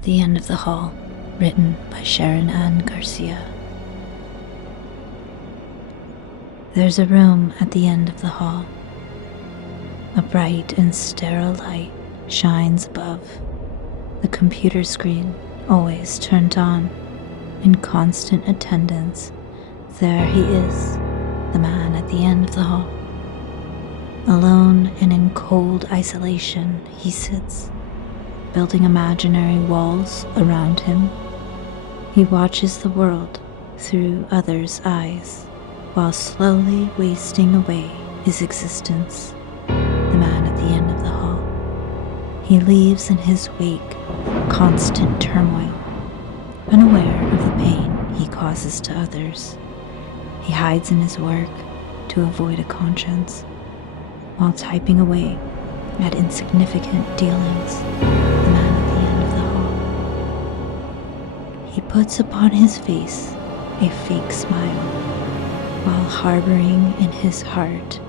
at the End of the Hall, written by Sharon Ann Garcia. There's a room at the end of the hall. A bright and sterile light shines above, the computer screen always turned on. In constant attendance, there he is, the man at the end of the hall. Alone and in cold isolation, he sits, building imaginary walls around him. He watches the world through others' eyes, while slowly wasting away his existence, the man at the end of the hall. He leaves in his wake constant turmoil, unaware of the pain he causes to others. He hides in his work to avoid a conscience, while typing away at insignificant dealings, the man at the end of the hall. He puts upon his face a fake smile, while harboring in his heart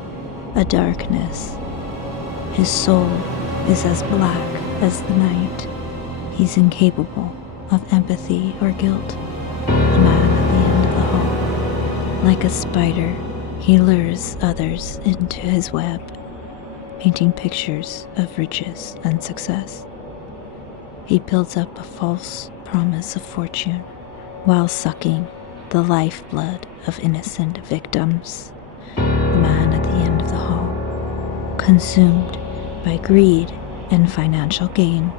a darkness. His soul is as black as the night. He's incapable of empathy or guilt, the man at the end of the hall. Like a spider, he lures others into his web, painting pictures of riches and success. He builds up a false promise of fortune while sucking the lifeblood of innocent victims, the man at the end of the hall. Consumed by greed and financial gain,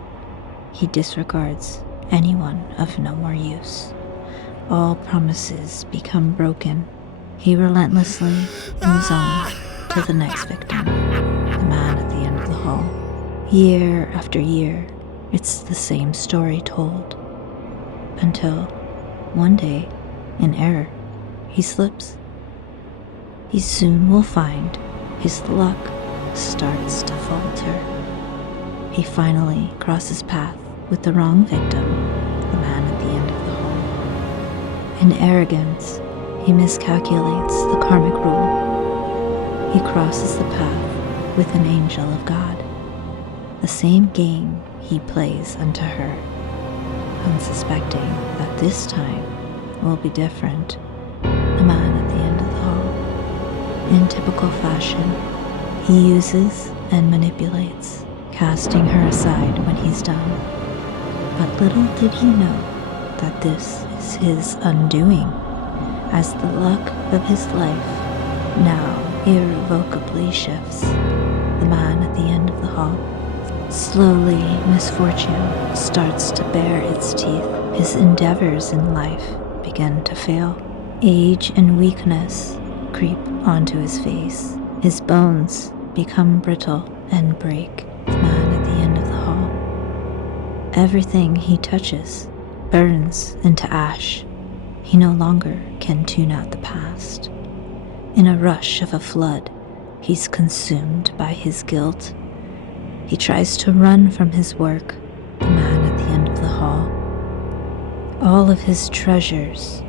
he disregards anyone of no more use. All promises become broken. He relentlessly moves on to the next victim, the man at the end of the hall. Year after year, it's the same story told, until one day, in error, he slips. He soon will find his luck starts to falter. He finally crosses path with the wrong victim, the man at the end of the hall. In arrogance, he miscalculates the karmic rule. He crosses the path with an angel of God, the same game he plays unto her, unsuspecting that this time will be different, the man at the end of the hall. In typical fashion, he uses and manipulates, casting her aside when he's done. But little did he know that this is his undoing, as the luck of his life now irrevocably shifts, the man at the end of the hall. Slowly, misfortune starts to bare its teeth. His endeavors in life begin to fail. Age and weakness creep onto his face. His bones become brittle and break, the man at the end of the hall. Everything he touches burns into ash. He no longer can tune out the past. In a rush of a flood, he's consumed by his guilt. He tries to run from his work, the man at the end of the hall. All of his treasures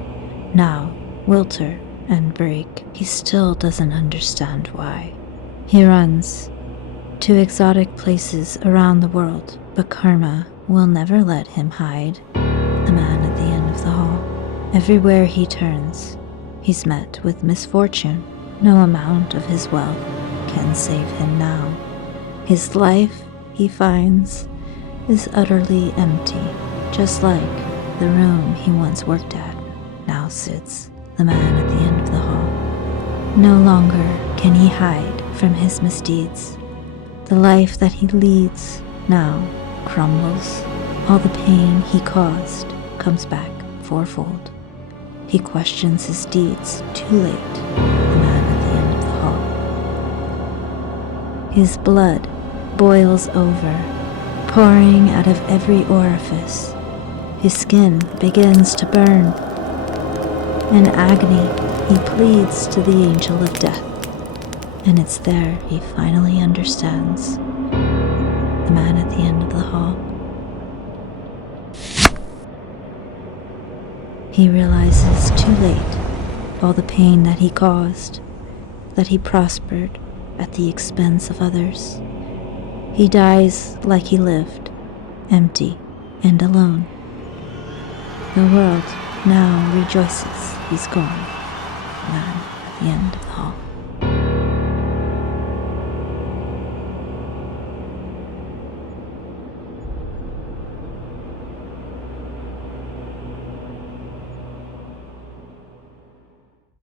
now wilter and break. He still doesn't understand why. He runs to exotic places around the world, but karma will never let him hide, the man at the end of the hall. Everywhere he turns, he's met with misfortune. No amount of his wealth can save him now. His life, he finds, is utterly empty, just like the room he once worked at now sits, the man at the end of the hall. No longer can he hide from his misdeeds. The life that he leads now crumbles. All the pain he caused comes back fourfold. He questions his deeds too late, the man at the end of the hall. His blood boils over, pouring out of every orifice. His skin begins to burn. In agony, he pleads to the angel of death, and it's there he finally understands, the man at the end of the hall. He realizes too late all the pain that he caused, that he prospered at the expense of others. He dies like he lived, empty and alone. The world now rejoices he's gone, man at the end of the hall.